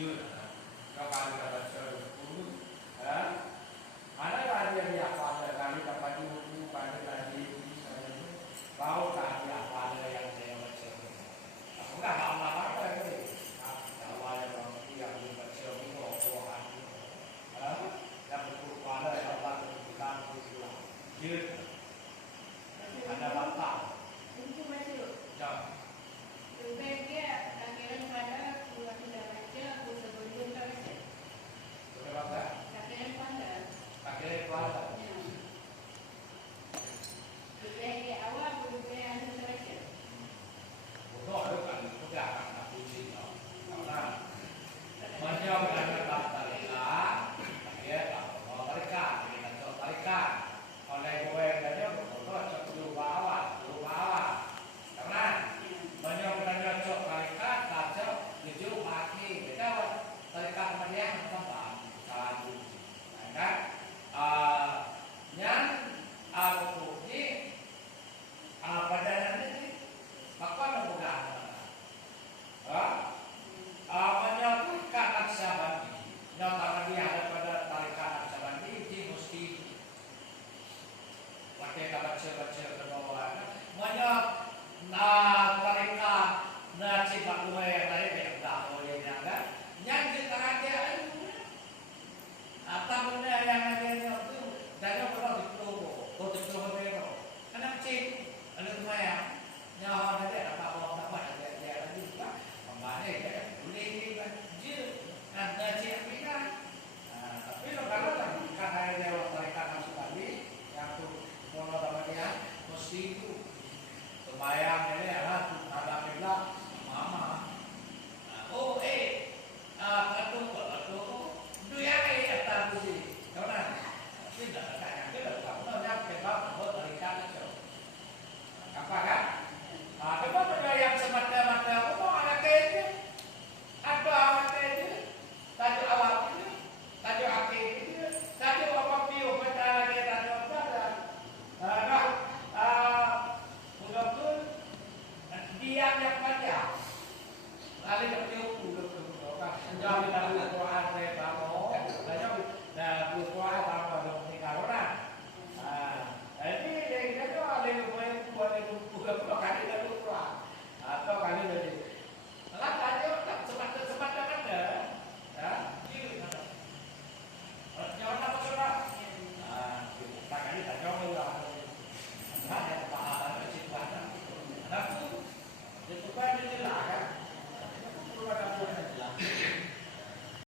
chưa các bạn là chơi cũng ada kali yang apa ada kali dapat buku pada kali bau kali apa ada yang saya baca bukan lama-lama apa ni awal yang yang dibaca buku Quran yang buku pada yang Allah berikan buku jid ada bantah buku baca jam sebagai akhirnya pada buat tidak baca buku sebelum kita baca berapa akhirnya pada pakai kuasa dari awal buku yang kita baca Betul itu kan juga akan puji karena menjawab dengan kata ya kalau mereka dengan contoh mereka oleh gue dan betul dulu bawa karena menjawab dengan contoh mereka kaca tujuh mati kita mereka kemudian tentang satu kan yang aku ini pada nanti maka membuka menyatukan Naksabandi nyatakan dia ada pada tarikan Naksabandi di mesti pakai baca-baca ke bawah tarikan Naksibak Lumai yang tadi yang tak boleh dianggap yang kita rakyat apa benda yang ada itu jangan pernah ditutup karena cip ada Lumai nyawa ada apa orang dapat ada lagi juga kembali dia boleh je ada cik Afrika tapi kalau kan ada dewa mereka masuk tadi yang tu mono dapat dia mesti itu sembahyang ini adalah ada bila mama katu dia atas tu kawan tidak ada kita kamu nak kebab buat mereka itu apa kan Kenapa benda yang semata-mata ada kaitan? Ada kaitan? Tajuk awal itu, tajuk akhir itu, tajuk apa piu kita lagi tajuk ada. Betul diam yang panjang. Kali piu betul. Kan jauh dari